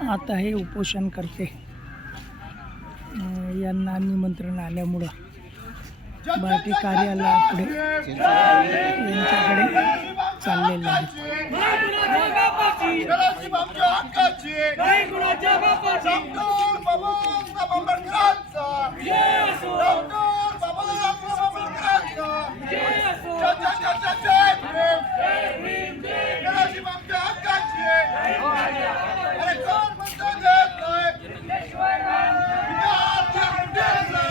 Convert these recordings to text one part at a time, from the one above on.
आता हे उपोषण करते. यांना निमंत्रण आल्यामुळं मराठी कार्यालयापुढे यांच्याकडे चाललेलं आहे जराशी आमच्या हक्काची डॉक्टर बाबासाहेब आंबेडकरांचा डॉक्टर बाबासाहेब आंबेडकरांचा जय जय जय जय जय भीम जराशी आमच्या हक्काची अरे कोण म्हणतो देत नाही बिहारच्या गुंडेचा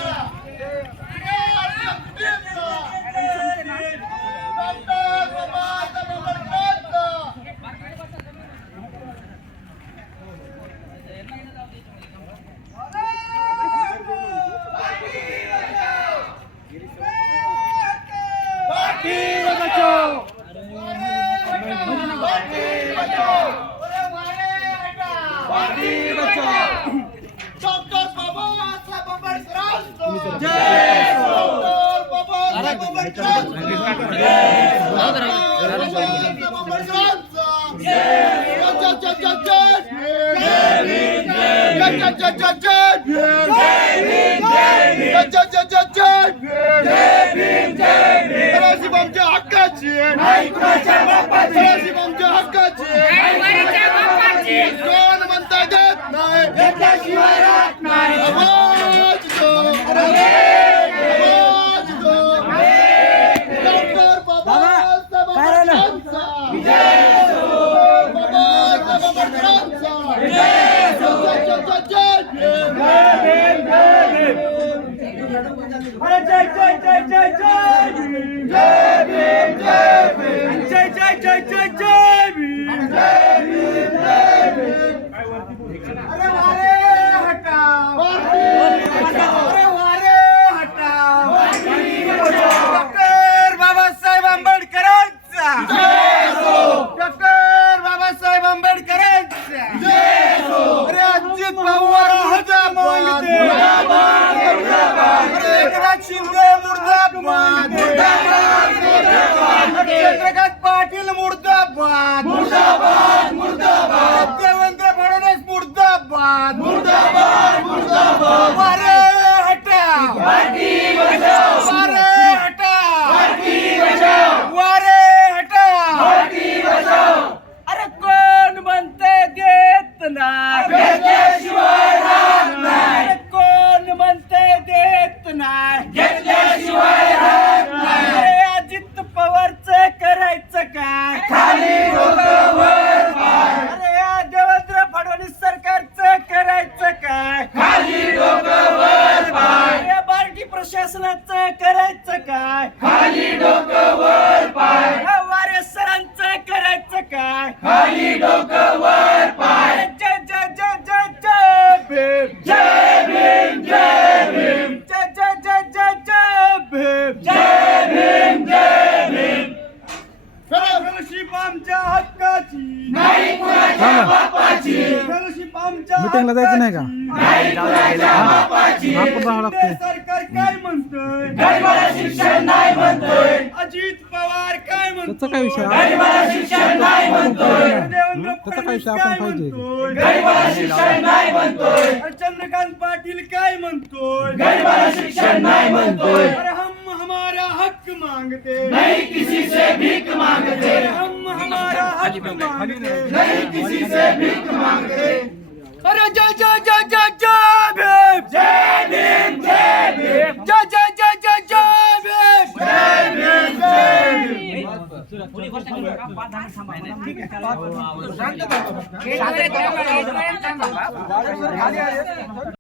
बिहारच्या गुंडेचा डॉक्टर बाबासाहेब आंबेडकरांचा बाटी बचाओ बाटी बचाओ बाटी बचाओ डॉक्टर बाबासाहेब आंबेडकरांचं डॉक्टर बाबासाहेब आंबेडकरांचं डॉक्टर बाबासाहेब आंबेडकरांचं जय जय जय जय जय भीम जय जय जय जय जय भीम जय जय जय जय जय भीम जराशी आमच्या हक्काची नाही कुणाच्या बापाची. आमच्या हक्काची कोण म्हणता देत नाही. घेतल्याशिवाय राहत नाही. आवाज दो. आवाज दो. डॉक्टर बाबासाहेब आंबेडकरांचा डॉक्टर बाबासाहेब आंबेडकरांचा जय जय जय जय जय जय जय जय. जय भीम जय जय भीम जय जय जय जय जय भीम। जय भीम जय भीम अरे वारे हटा अरे वारे हटा डॉक्टर बाबासाहेब आंबेडकरांचा। डॉक्टर बाबासाहेब आंबेडकरांचा। अरे अजित पवार मुर्दाबाद अरे एकनाथ शिंदे मुर्दाबाद। अरे चंद्रकांत पाटील मुर्दाबाद मुर्दाबाद मुर्दाबाद देवेंद्र फडणवीस मुर्दाबाद हटाओ. वारे हटाओ. अरे कोण म्हणते देत नाही? घेतल्याशिवाय राहत नाही. अरे कोण म्हणते देत नाही? घेतल्याशिवाय राहत नाही. अरे अजित पवारचं करायचं काय? खाली डोकं वर पाय अरे या देवेंद्र फडणवीस सरकारचं करायचं काय खाली डोकं वर पाय या बार्टी प्रशासनाचं करायचं काय? खाली डोकं वर पाय. वारे सरांचं करायचं काय? खाली डोकं वर पाय. अरे जय जय जय जय जय भीम. जय भीम जय भीम. जय जय जय जय जय भीम. जय भीम जय भीम. फेलोशिप आमच्या हक्काची. नाही कुणाच्या बापाची. फेलोशिप आमच्या मीटिंगला जायचं नाही का? आपण राहावं शिंदे लागतंय सरकार काय म्हणतोय गरिबाला शिक्षण नाही म्हणतोय अजित पवार काय त्याचा काय विषय गरिबाला शिक्षण नाही म्हणतोय देवेंद्र त्याचा काय फडणवीस विषय काय आपण पाहिजे? म्हणतोय गरिबाला शिक्षण नाही म्हणतोय चंद्रकांत पाटील काय म्हणतोय गरिबाला शिक्षण नाही म्हणतोय अरे हम हमारा हक मांगते नहीं किसी से भीख मांगते अरे हम हमारा हक मांगते नहीं किसी से भीख मांगते अरे जय जय जय जय जय भीम! जय भीम जय भीम! जय जय जय जय जय भीम! जय भीम जय भीम!